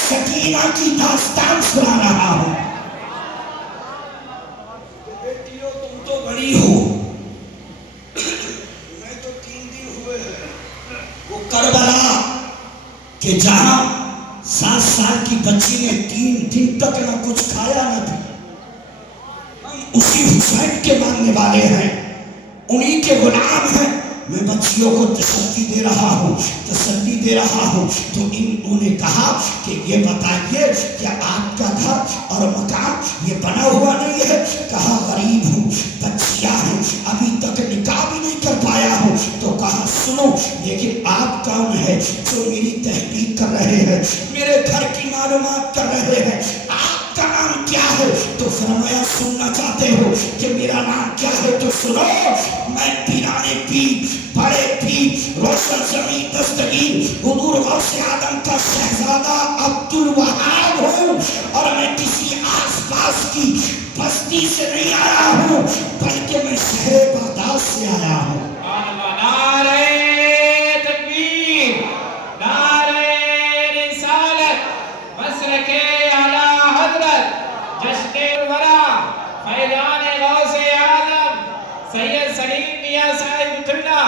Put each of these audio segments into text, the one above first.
سکینہ کی داستان سنا رہا ہوں۔ بیٹیوں تم تو بڑی ہو، میں تو 3 دن ہوئے ہیں۔ وہ کربلا کہ جہاں 7 سال کی بچی نے 3 دن تک نہ کچھ کھایا نہ پیا، ہم اسی حسین کے ماننے والے ہیں، انہی کے غلام ہیں۔ میں بچیوں کو تسلی دے رہا ہوں، تو انہوں نے کہا کہ یہ بتائیے کہ آپ کا گھر اور مکان یہ بنا ہوا نہیں ہے؟ کہا غریب ہوں، بچیاں ہیں، ابھی تک نکاح بھی نہیں کر پایا ہوں۔ تو کہا سنو، لیکن آپ کون ہے جو میری تحقیق کر رہے ہیں، میرے گھر کی معلومات کر رہے ہیں، آپ کا نام کیا ہے؟ تو فرمایا سننا چاہتے ہو کہ میرا نام کیا ہے تو سنو، میں پیرانے پیر، بڑے پیر، روشن زمین دستگیر حضور غوث اعظم کا شہزادہ عبدالوہاب ہوں، اور میں کسی آس پاس کی بستی سے نہیں آیا ہوں، بلکہ میں شہر بغداد سے آیا ہوں۔ نعرہ تکبیر، نعرہ رسالت، مسلک اعلیٰ حضرت، جشن الورا، فیضان غوث اعظم سید سلیم میاں صاحب قبلہ،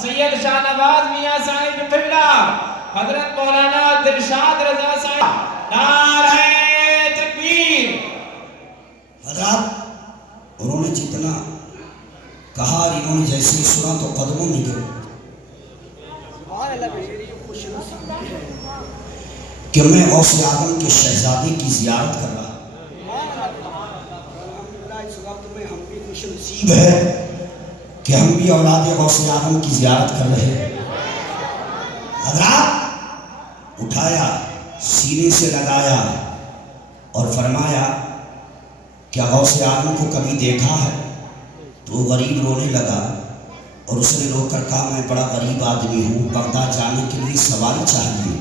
سید شاہ نواز میاں صاحب قبلہ، حضرت مولانا دلشاد رضا صاحب، نعرہ تکبیر۔ حضرات انہوں نے جتنا کہا، انہوں نے جیسے سنا تو قدموں میں گرے کہ میں غوث اعظم کے شہزادے کی زیارت کر رہا ہوں۔ اس وقت میں ہم بھی خوش نصیب ہے کہ ہم بھی اولاد غوث اعظم کی زیارت کر رہے ہیں۔ حضرات اٹھایا، سینے سے لگایا اور فرمایا کیا غوث اعظم کو کبھی دیکھا ہے؟ تو وہ غریب رونے لگا اور اس نے رو کر کہا میں بڑا غریب آدمی ہوں، بغداد جانے کے لیے سواری چاہیے،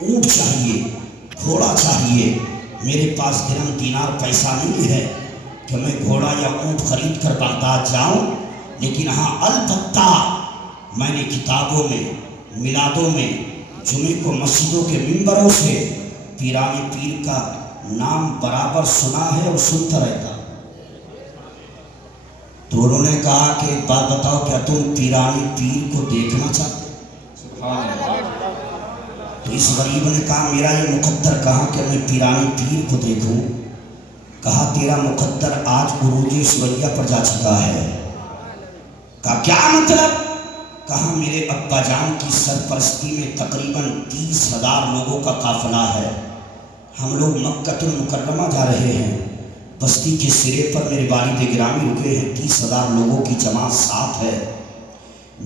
اونٹ چاہیے، گھوڑا چاہیے، میرے پاس درہم دینار پیسہ نہیں ہے کہ میں گھوڑا یا اونٹ خرید کر بغداد جاؤں، لیکن ہاں البتہ میں نے کتابوں میں، میلادوں میں، جمعے کو مسجدوں کے منبروں سے پیران پیر کا نام برابر سنا ہے اور سنتا رہتا۔ تو انہوں نے کہا کہ ایک بات بتاؤ، کیا تم پیران پیر کو دیکھنا چاہتے؟ تو اس غریب نے کہا میرا یہ مقدر کہاں کہ میں پیران پیر کو دیکھوں؟ کہا تیرا مقدر آج عروج سوریہ پر جا چکا ہے۔ کہا کیا مطلب؟ کہا میرے ابا جان کی سرپرستی میں تقریباً 30,000 لوگوں کا قافلہ ہے، ہم لوگ مکہ المکرمہ جا رہے ہیں، بستی کے سرے پر میرے والد گرامی رکے ہیں، 30,000 لوگوں کی جماعت ساتھ ہے۔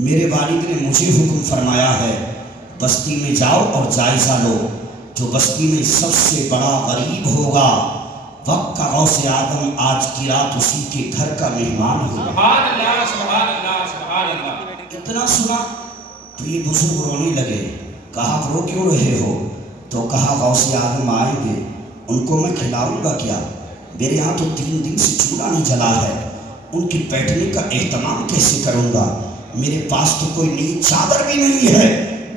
میرے والد نے مجھے حکم فرمایا ہے بستی میں جاؤ اور جائزہ لو، جو بستی میں سب سے بڑا غریب ہوگا وقت کا غوث اعظم آج کی رات اسی کے گھر کا مہمان ہوگا۔ سبحان اللہ، سبحان اللہ، سبحان اللہ۔ اتنا سنا تو یہ بزرگ رونے لگے۔ کہا رو کیوں رہے ہو؟ تو کہا غوث اعظم آئیں گے، ان کو میں کھلاؤں گا کیا؟ میرے یہاں تو 3 دن سے چولہا نہیں جلا ہے، ان کی بیٹھنے کا اہتمام کیسے کروں گا؟ میرے پاس تو کوئی نئی چادر بھی نہیں ہے،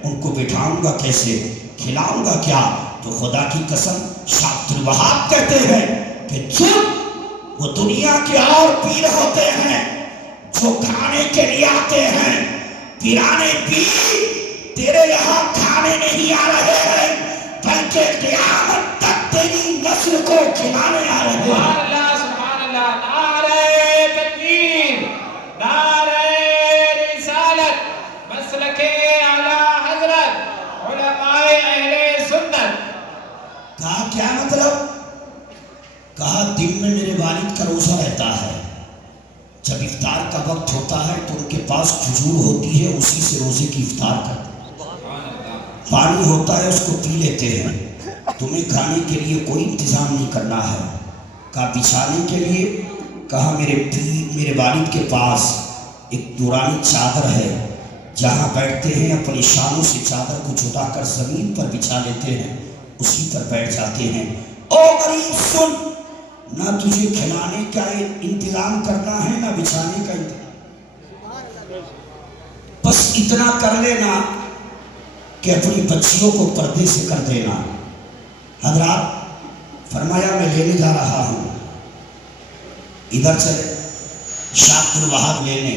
ان کو بٹھاؤں گا کیسے؟ کھلاؤں گا کیا؟ تو خدا کی قسم شاہ عبدالوہاب کہتے ہیں کہ جب وہ دنیا کے اور پیر ہوتے ہیں جو کھانے کے لیے آتے ہیں، پیرانے پیر تیرے یہاں کھانے نہیں آ رہے ہیں بلکہ قیامت تک تیری نسل کو کھلانے آ رہے ہیں۔ سبحان اللہ، سبحان اللہ، نعرہ تکبیر، نعرہ رسالت، مسلک اعلیٰ حضرت، علماء اہل سنت۔ کہا کیا مطلب؟ کہا دن میں میرے والد کا روزہ رہتا ہے، جب افطار کا وقت ہوتا ہے تو ان کے پاس کھجور ہوتی ہے، اسی سے روزے کی افطار کرتے ہیں، پانی ہوتا ہے اس کو پی لیتے ہیں، تمہیں کھانے کے لیے کوئی انتظام نہیں کرنا ہے۔ کہا بچھانے کے لیے؟ کہا میرے والد کے پاس ایک دورانی چادر ہے، جہاں بیٹھتے ہیں اپنی شانوں سے چادر کو جھٹا کر زمین پر بچھا لیتے ہیں، اسی پر بیٹھ جاتے ہیں۔ او غریب سن، نہ تجھے کھلانے کا انتظام کرنا ہے نہ بچھانے کا انتظام، بس اتنا کر لینا کہ اپنی بچیوں کو پردے سے کر دینا، حضرات فرمایا میں لینے جا رہا ہوں، ادھر چلے شاہ عبد الوہاب لینے۔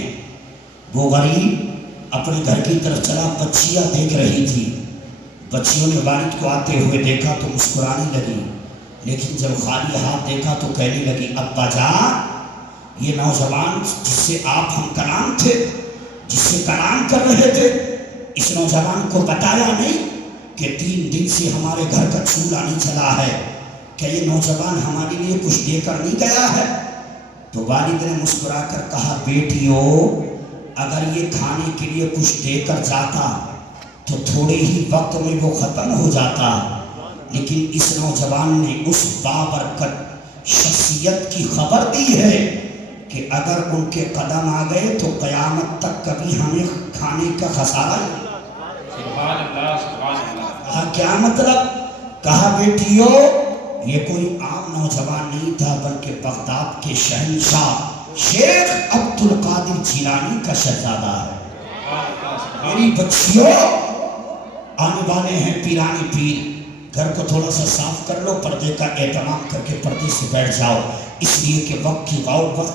وہ غریب اپنے گھر کی طرف چلا، بچیاں دیکھ رہی تھی، بچیوں نے والد کو آتے ہوئے دیکھا تو مسکرانے لگی، لیکن جب خالی ہاتھ دیکھا تو کہنے لگی ابا جان یہ نوجوان جس سے آپ ہم کلام تھے، جس سے کلام کر رہے تھے، اس نوجوان کو بتایا نہیں کہ 3 دن سے ہمارے گھر کا چولہا نہیں چلا ہے، کیا یہ نوجوان ہمارے لیے کچھ دے کر نہیں گیا ہے؟ تو والد نے مسکرا کر کہا بیٹیو اگر یہ کھانے کے لیے کچھ دے کر جاتا تو تھوڑے ہی وقت میں وہ ختم ہو جاتا، لیکن اس نوجوان نے اس بابرکت شخصیت کی خبر دی ہے کہ اگر ان کے قدم آ گئے تو قیامت تک کبھی ہمیں کھانے کا خسارہ نہیں۔ سبحان اللہ سبحان اللہ۔ کہا کیا مطلب؟ کہا بیٹیو یہ کوئی عام نوجوان نہیں تھا بلکہ بغداد کے شہنشاہ شیخ عبد القادر جیلانی کا شہزادہ ہے۔ میری بچیوں آنے والے ہیں پیرانی پیر، گھر کو تھوڑا سا صاف کر لو، پردے کا اہتمام کر کے پردے سے بیٹھ جاؤ، اس لیے کہ وقت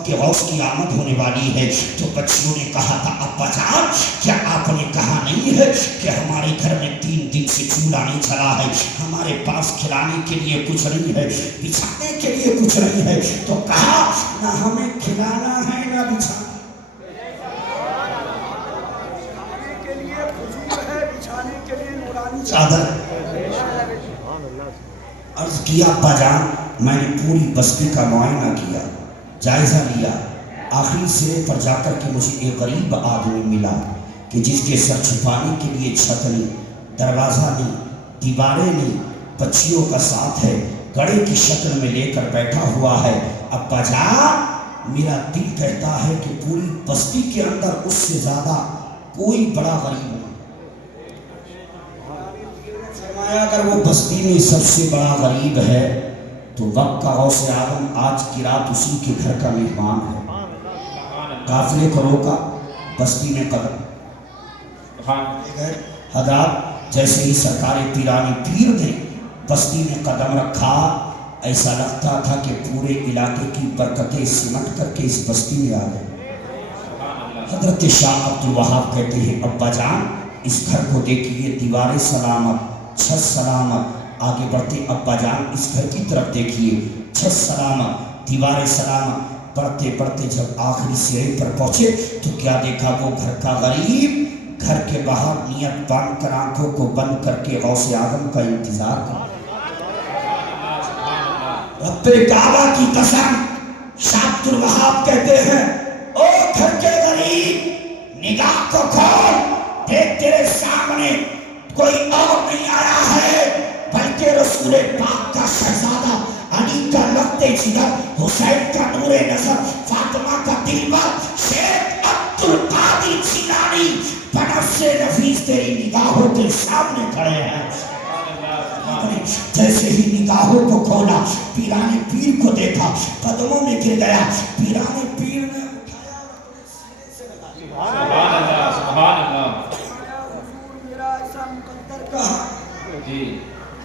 کے غوث کی آمد ہونے والی ہے۔ تو بچیوں نے کہا تھا ابا جان کیا آپ نے کہا نہیں ہے کہ ہمارے گھر میں 3 دن سے چولہا نہیں چلا ہے، ہمارے پاس کھلانے کے لیے کچھ نہیں ہے، بچھانے کے لیے کچھ نہیں ہے؟ تو کہا نہ ہمیں کھلانا ہے نہ بچھانا چادر۔ عرض کیا ابا جان میں نے پوری بستی کا معائنہ کیا، جائزہ لیا، آخری سرے پر جا کر کے مجھے ایک غریب آدمی ملا کہ جس کے سر چھپانے کے لیے چھت نہیں، دروازہ نہیں، دیواریں نہیں، بچیوں کا ساتھ ہے، گڑے کی شکل میں لے کر بیٹھا ہوا ہے۔ ابا جان میرا دل کہتا ہے کہ پوری بستی کے اندر اس سے زیادہ کوئی بڑا غریب نہیں۔ اگر وہ بستی میں سب سے بڑا غریب ہے تو وقت کا غوث اعظم آج کی رات اسی کے گھر کا مہمان ہے۔ قافلے کو روکا، بستی میں قدم حضرات جیسے ہی سرکار پیرانی پیر نے بستی میں قدم رکھا، ایسا لگتا تھا کہ پورے علاقے کی برکتیں سمٹ کر کے اس بستی میں آ گئے۔ حضرت شاہ عبد الوہاب کہتے ہیں ابا جان اس گھر کو دیکھیے، دیواریں سلامت، چھت سلامت، آگے بڑھتے ابا جان اس گھر کی طرف دیکھیے، چھت سلامت، دیواریں سلامت۔ بڑھتے بڑھتے جب آخری سرے پر پہنچے تو کیا دیکھا؟ وہ گھر کا غریب گھر کے باہر نیت باندھ کر آنکھوں کو بند کر کے غوث اعظم کا انتظار کر۔ رب کعبہ کی قسم شاہ عبد الوہاب کہتے ہیں او گھر کے غریب نگاہ کو کھول، دیکھ تیرے سامنے کوئی اور نہیں آیا ہے بلکہ رسول پاک کا شہزادہ، علی کا لقب جگر، حسین کا نور نظر، فاطمہ کا دلبر، شیخ عبد القادر جیلانی بنفس نفیس تیری نگاہوں کے سامنے کھڑے ہیں۔ جیسے ہی نگاہوں کو کھولا پیرانے پیر کو دیکھا، قدموں میں گر گیا، پیرانے پیر نے اٹھایا اور اپنے سینے سے لگا دیا۔ سبحان اللہ سبحان اللہ۔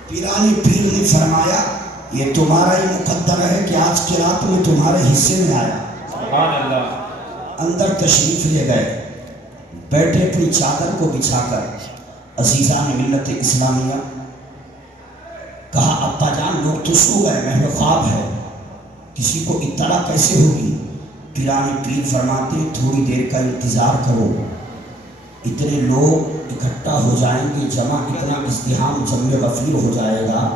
پیرانے پیر نے فرمایا یہ تمہارا ہی مقدر ہے کہ آج کی رات میں تمہارے حصے میں آیا۔ سبحان اللہ۔ اندر تشریف لے گئے، بیٹھے اپنی چادر کو بچھا کر۔ عزیزان ملت اسلامیہ کہا ابا جان لوگ تو سو گئے، محو خواب ہے، کسی کو اطلاع کیسے ہوگی؟ پیرانے پیر فرماتے تھوڑی دیر کا انتظار کرو، اتنے لوگ اکٹھا ہو جائیں گے، جمع اتنا ازدحام جمع غفیر ہو جائے گا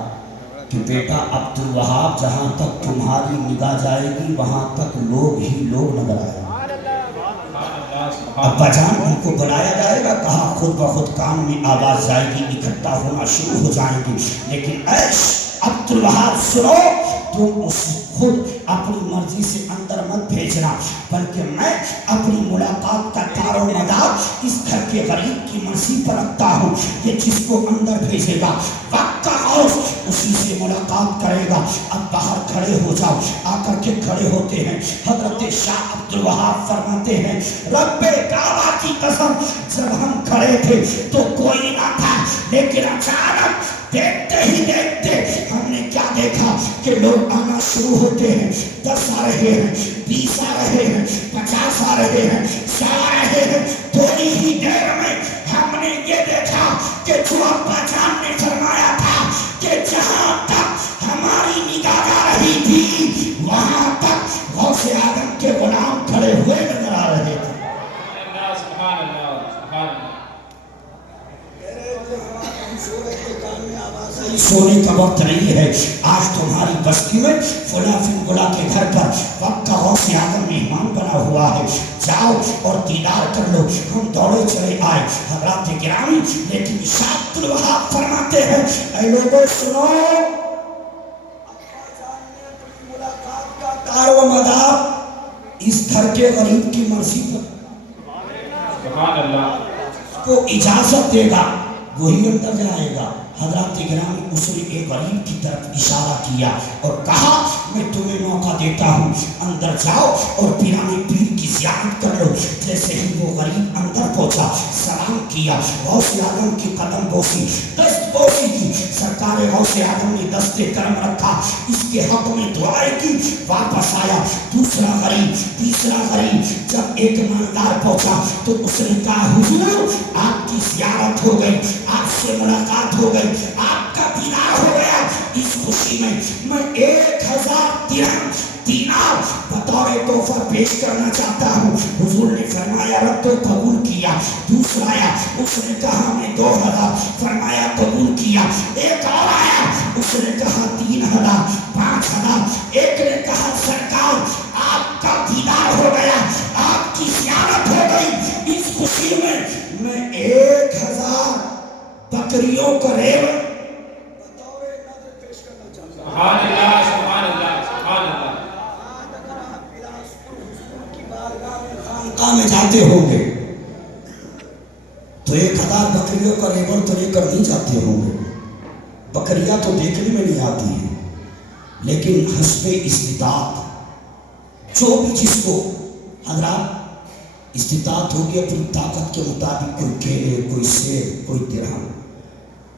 کہ بیٹا عبد الوہاب جہاں تک تمہاری نگاہ جائے گی وہاں تک لوگ ہی لوگ نظر آئے گا۔ ابا جان ان کو بلایا جائے گا، کہا خود بخود کان میں آواز جائے گی، اکٹھا ہونا شروع ہو جائیں گے، لیکن ایش عبد الوہاب سنو، تم خود اپنی مرضی سے اندر مت بھیجنا، بلکہ میں اپنی ملاقات کا دار و مدار اس گھر کے غریب کی مرضی پر رکھتا ہوں، یہ جس کو اندر بھیجے گا وقت کا غوث اسی سے ملاقات کرے گا۔ اب باہر کھڑے ہو جاؤ۔ آ کر کے کھڑے ہوتے ہیں، حضرت شاہ عبد الوہاب فرماتے ہیں رب کعبہ کی قسم جب ہم کھڑے تھے تو کوئی نہ تھا، لیکن اچانک دیکھتے ہی دیکھتے ہم لوگ آنا شروع ہوتے ہیں، 10 آ رہے ہیں، 20 آ رہے ہیں، 50 آ رہے ہیں، 100 آ رہے ہیں، تھوڑی ہی دیر میں ہم نے یہ دیکھا کہ جو ابا جان نے فرمایا تھا کہ جہاں تک ہماری نگاہ جا رہی تھی وہاں تک غوث اعظم کے غلام کھڑے ہوئے نظر آ رہے تھے۔ سبحان اللہ، سبحان اللہ۔ سونے کا وقت نہیں ہے، آج تمہاری بستی میں فلاں فلا کے گھر پر وقت کا غوث اعظم مہمان بنا ہوا ہے، جاؤ اور دیدار کر لو۔ ہم دوڑے چلے آئے حضرات گرامی، لیکن اشاعت الوہاب فرماتے ہیں اے لوگوں سنو، ملاقات کا دار و مدار اس گھر کے غریب کی مرضی پر، سبحان اللہ۔ کو اجازت دے گا وہی اندر جائے گا۔ حضرات گرامی اس نے ایک غریب کی طرف اشارہ کیا اور کہا میں تمہیں موقع دیتا ہوں، اندر جاؤ اور پیران پیر کی زیارت کر لو۔ جیسے ہی وہ غریب اندر پہنچا، سلام کیا، غوث اعظم کی قدم بوسی، دست بوسی کی، سرکار غوث اعظم نے دست کرم رکھا، اس کے حق میں دعائیں کی، واپس آیا۔ دوسرا غریب، تیسرا غریب، جب ایک مالدار پہنچا تو اس نے کہا حضور آپ کی زیارت ہو گئی، آپ سے ملاقات ہو گئی، آپ کا دیدار ہو گیا۔ اس خوشی میں 1000 درہم دینار بطور تحفہ پیش کرنا چاہتا ہوں۔ حضور نے فرمایا رب تو قبول کیا۔ دوسرا آیا، اس نے کہا میں 2000، فرمایا قبول کیا۔ ایک اور آیا، اس نے کہا 3000، 5000۔ ایک نے کہا سرکار آپ کا دیدار ہو گیا، آپ کی زیارت ہو گئی۔ اس خوشی میں 1000 بکریوں کو ریوڑ بطور نظر پیش کرنا چاہتا ہوں۔ سبحان اللہ، سبحان اللہ، سبحان اللہ۔ اگر آپ بلاسپور حضور کی بارگاہ میں خانقاہ میں جاتے ہوں گے تو 1000 بکریوں کا ریوڑ تو لے کر نہیں جاتے ہوں گے۔ بکریاں تو دیکھنے میں نہیں آتی ہیں، لیکن حسب استطاعت جو بھی جس کو حضرات استطاعت ہوگی اپنی طاقت کے مطابق، کوئی کیلے، کوئی سیب، کوئی درہم۔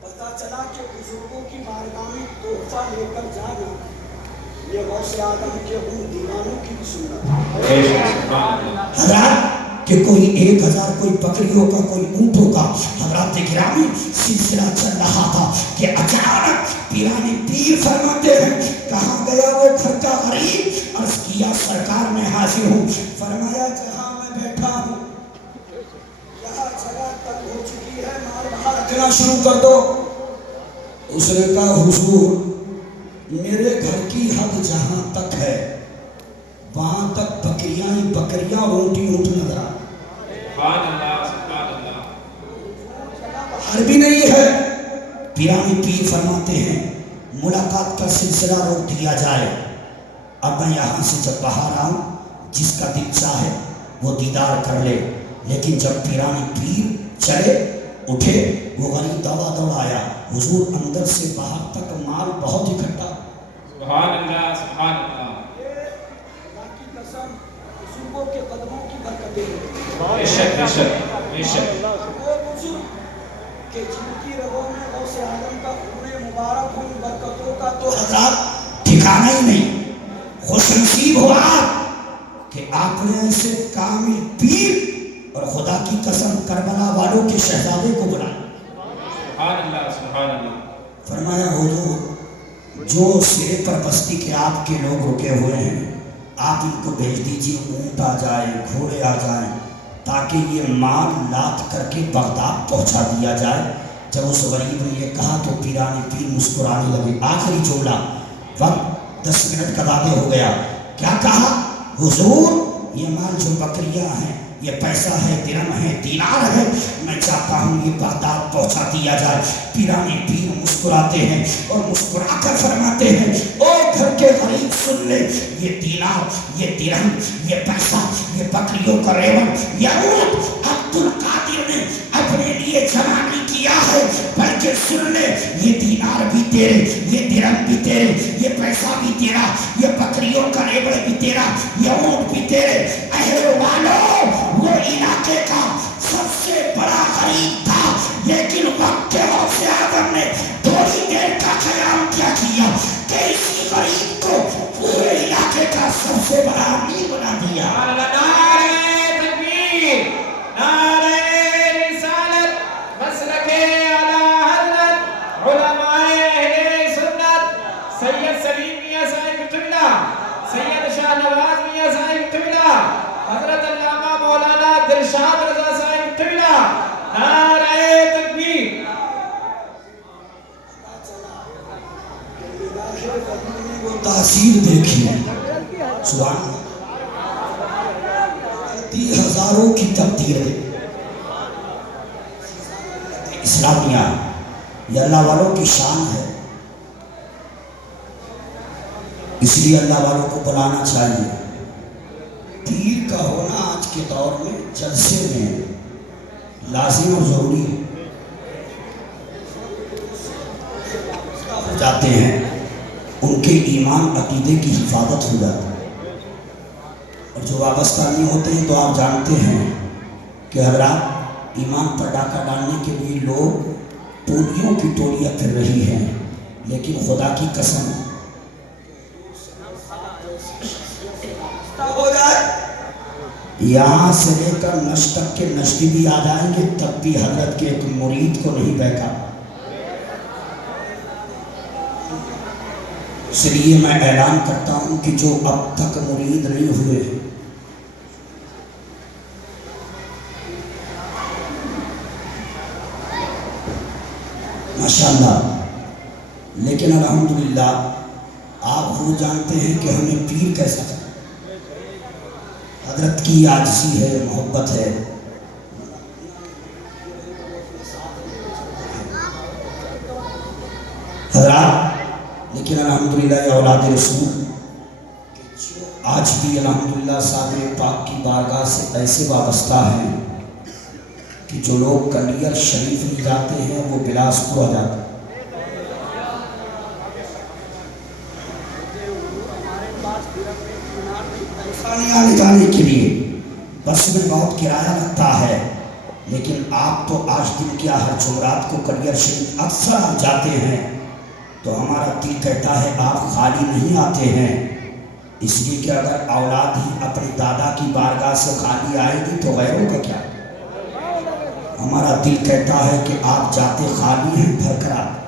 پتا چلا کہ بزرگوں کی بارگاہ میں تحفہ لے کر جانا یہ غوث اعظم کے ان دیوانوں کی بھی سنت ہے حضرات، کہ کوئی 1000 کوئی بکریوں کا، کوئی اونٹوں کا۔ حضرات گرامی سلسلہ چل رہا تھا کہ اچانک پیران پیر فرماتے ہیں کہاں گیا وہ گھر کا غریب؟ عرض کیا سرکار میں حاضر ہوں۔ فرمایا جہاں میں بیٹھا ہوں یہاں جگہ تک ہو چکی ہے، مال وہاں رکھنا شروع کر دو۔ اس نے کہا حضور میرے گھر کی حد جہاں تک ہے وہاں تک بکریاں ہی بکریاں، اونٹ ہی اونٹ نظر آ۔ سبحان اللہ، سبحان اللہ۔ باہر بھی نہیں ہے۔ پیران پیر فرماتے ہیں ملاقات کا سلسلہ روک دیا جائے، اب میں یہاں سے جب باہر آؤں جس کا دل چاہے وہ دیدار کر لے۔ لیکن جب پیران پیر چلے اٹھے، وہ غریب دوڑ آیا، حضور اندر سے باہر تک مال بہت اکٹھا۔ سبحان اللہ، سبحان اللہ۔ بزرگوں کے قدموں کی برکتیں بے شک، بے شک، بے شک۔ وہ بزرگ کہ جن کی رگوں میں غوث اعظم کا خون مبارک ہو، برکتوں کا تو حضرات ٹھکانہ ہی نہیں۔ خوش نصیب ہوا کہ آپ نے ایسے کامل پیر اور خدا کی قسم کربلا والوں کے شہزادے کو بلایا۔ سبحان اللہ، سبحان اللہ۔ فرمایا حضور جو سرے پر بستی کے آپ کے لوگ رکے ہوئے ہیں آپ ان کو بھیج دیجیے، اونٹ آ جائے، گھوڑے آ جائیں، تاکہ یہ مال لاد کر کے بغداد پہنچا دیا جائے۔ جب اس غریب نے یہ کہا تو پیران پیر مسکرانے لگے۔ آخری جملہ، وقت 10 منٹ کا دادے ہو گیا۔ کیا کہا؟ حضور یہ مال جو بکریاں ہیں، یہ پیسہ ہے، درہم ہے، دینار ہے، میں چاہتا ہوں یہ بغداد پہنچا دیا جائے۔ پیران پیر مسکراتے ہیں اور مسکرا کر فرماتے ہیں او گھر کے غریب سن لے، یہ دینار، یہ درہم، یہ پیسہ، یہ بکریوں کا ریوڑ، یہ اونٹ عبد القادر نے اپنے لیے جمع نہیں کیا ہے، بلکہ سن لے یہ دینار بھی تیرے، یہ درہم بھی تیرے، یہ پیسہ بھی تیرا، یہ بکریوں کا ریوڑ بھی تیرا، یہ اونٹ بھی تیرے۔ اہل والوں وہ علاقے کا سب سے بڑا غریب تھا، لیکن وقت غوث اعظم نے تھوڑی دیر کا قیام کیا کہ اسی غریب تفسیر دیکھیے، سبحان ہزاروں کی تقدیر ہے۔ اسلامیہ یہ اللہ والوں کی شان ہے، اس لیے اللہ والوں کو بلانا چاہیے۔ پیر کا ہونا آج کے دور میں جلسے میں لازم اور ضروری ہے۔ ہو جاتے ہیں ان کے ایمان عقیدے کی حفاظت ہو جاتی ہے، اور جو وابستہ نہیں ہوتے ہیں تو آپ جانتے ہیں کہ حضرات ایمان پر ڈاکہ ڈالنے کے لیے لوگ ٹولیوں کی ٹولیاں پھر رہی ہیں، لیکن خدا کی قسم ہو جائے یہاں سے لے کر نشت تک کے نشتی بھی آ جائیں گے، تب بھی حضرت کے ایک مرید کو نہیں بہکا۔ اس لیے میں اعلان کرتا ہوں کہ جو اب تک مرید نہیں ہوئے، ماشاءاللہ، لیکن الحمدللہ آپ وہ جانتے ہیں کہ ہمیں پیر کیسا ہے۔ حضرت کی عاجزی ہے، محبت ہے، حضرات، لیکن الحمدللہ یہ اولاد رسول آج بھی الحمدللہ صاحب پاک کی بارگاہ سے ایسے وابستہ ہیں کہ جو لوگ کلیئر شریف نہیں جاتے ہیں وہ بلاسپور آ جاتے ہیں۔ آنے جانے کے لیے بس میں بہت کرایہ لگتا ہے، لیکن آپ تو آج دن کیا ہر جمعرات کو کلیئر شریف اکثر آپ جاتے ہیں، تو ہمارا دل کہتا ہے آپ خالی نہیں آتے ہیں، اس لیے کہ اگر اولاد ہی اپنے دادا کی بارگاہ سے خالی آئے گی تو غیروں کا کیا؟ ہمارا دل کہتا ہے کہ آپ جاتے خالی ہیں بھر کر آتے،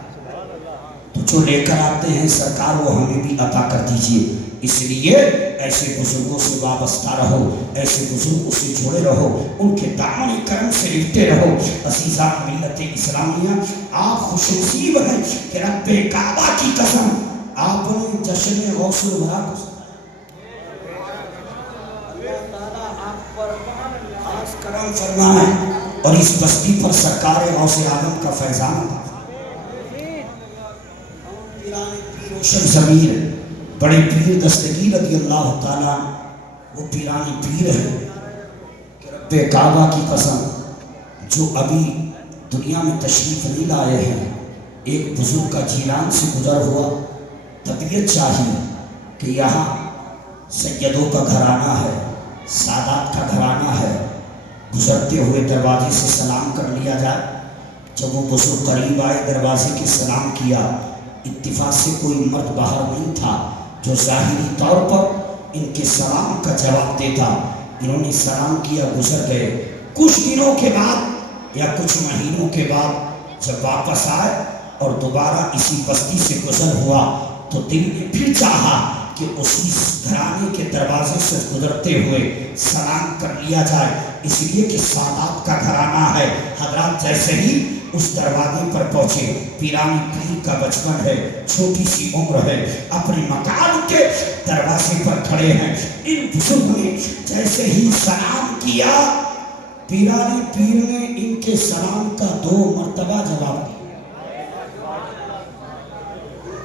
تو جو لے کر آتے ہیں سرکار وہ ہمیں بھی عطا کر دیجئے۔ اس لیے ایسے بزرگوں سے وابستہ رہو، ایسے بزرگوں سے جڑے رہو، ان کے دامن کرم سے لپٹے رہو۔ عزیزان ملت اسلامیہ، آپ خوش نصیب ہیں کہ رب کعبہ کی قسم آپ نے جشن غوث الورا کو اللہ تعالیٰ آپ پر خاص کرم فرمائے اور اس بستی پر سرکار غوث اعظم کا فیضان تھا۔ پیران پیر روشن ضمیر بڑے پیر دستگیر رضی اللہ تعالیٰ وہ پیرانی پیر ہے کہ رب کعبہ کی قسم جو ابھی دنیا میں تشریف نہیں لائے ہیں، ایک بزرگ کا جیلان سے گزر ہوا، طبیعت چاہیے کہ یہاں سیدوں کا گھرانہ ہے، سادات کا گھرانہ ہے، گزرتے ہوئے دروازے سے سلام کر لیا جائے۔ جب وہ بزرگ قریب آئے دروازے کے سلام کیا، اتفاق سے کوئی مرد باہر نہیں تھا جو ظاہری طور پر ان کے سلام کا جواب دیتا۔ انہوں نے سلام کیا، گزر گئے۔ کچھ دنوں کے بعد یا کچھ مہینوں کے بعد جب واپس آئے اور دوبارہ اسی بستی سے گزر ہوا تو دل نے پھر چاہا کہ اسی گھرانے کے دروازے سے گزرتے ہوئے سلام کر لیا جائے، اس لیے کہ سادات کا گھرانہ ہے۔ حضرات جیسے ہی اس دروازے پر پہنچے، پیرانی پیر کا بچپن ہے، چھوٹی سی عمر ہے، اپنے مکان کے دروازے پر کھڑے ہیں۔ ان بزرگ نے جیسے ہی سلام کیا، پیرانی پیر نے ان کے سلام کا 2 مرتبہ جواب دیا۔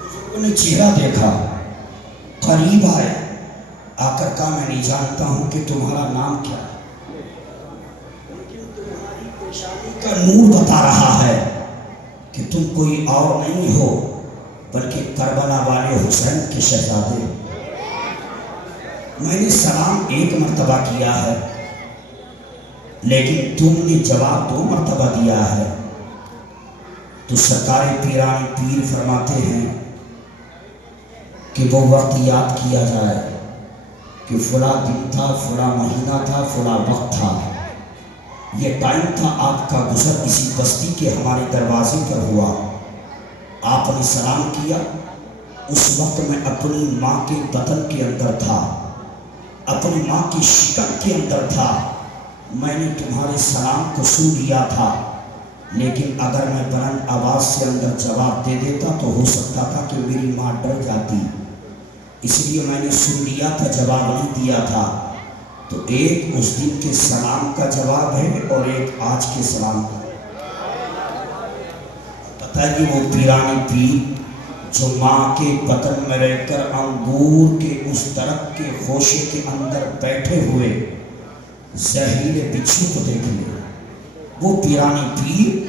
بزرگوں نے چہرہ دیکھا، قریب آئے، آ کر کہا میں نہیں جانتا ہوں کہ تمہارا نام کیا ہے، لیکن تمہاری پیشانی کا نور بتا رہا ہے کہ تم کوئی اور نہیں ہو بلکہ کربلا والے حسین کے شہزادے۔ میں نے سلام 1 مرتبہ کیا ہے لیکن تم نے جواب 2 مرتبہ دیا ہے۔ تو سرکار پیرانی پیر فرماتے ہیں کہ وہ وقت یاد کیا جائے کہ فلاں دن تھا، فلاں مہینہ تھا، فلاں وقت تھا، یہ ٹائم تھا آپ کا گزر اسی بستی کے ہمارے دروازے پر ہوا۔ آپ نے سلام کیا، اس وقت میں اپنی ماں کے بطن کے اندر تھا، اپنی ماں کی شکم کے اندر تھا۔ میں نے تمہارے سلام کو سن لیا تھا، لیکن اگر میں بلند آواز سے اندر جواب دے دیتا تو ہو سکتا تھا کہ میری ماں ڈر جاتی، اس لیے میں نے سن لیا تھا، جواب نہیں دیا تھا. تو ایک اس دن کے سلام کا جواب ہے اور ایک آج کے سلام کا. پتہ ہے کہ وہ پیرانی پیر جو ماں کے بطن میں رہ کر انگور کے اس درخت کے خوشے کے اندر بیٹھے ہوئے زہریلے بچھو کو دیکھ لے، وہ پیرانی پیر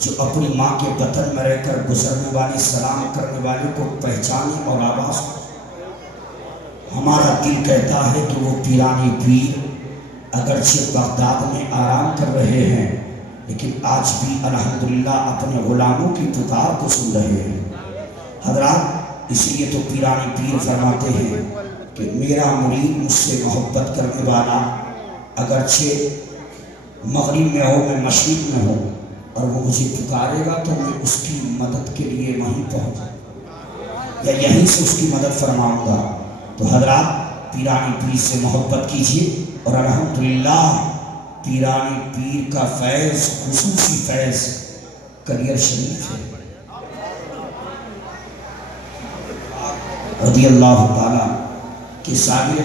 جو اپنی ماں کے بطن میں رہ کر گزرنے والے سلام کرنے والے کو پہچانے اور آواز کو. ہمارا دل کہتا ہے کہ وہ پیرانی پیر اگرچہ بغداد میں آرام کر رہے ہیں لیکن آج بھی الحمدللہ اپنے غلاموں کی پکار کو سن رہے ہیں. حضرات اس لیے تو پیرانی پیر فرماتے ہیں کہ میرا مرید مجھ سے محبت کرنے والا اگرچہ مغرب میں ہو میں مشرق میں ہوں اور وہ مجھے پکارے گا تو میں اس کی مدد کے لیے وہیں پہنچ یا یہیں سے اس کی مدد فرماؤں گا. تو حضرات پیرانی پیر سے محبت کیجیے اور الحمدللہ پیرانی پیر کا فیض خصوصی فیض کلیر شریف ہے رضی اللہ تعالیٰ کے سامنے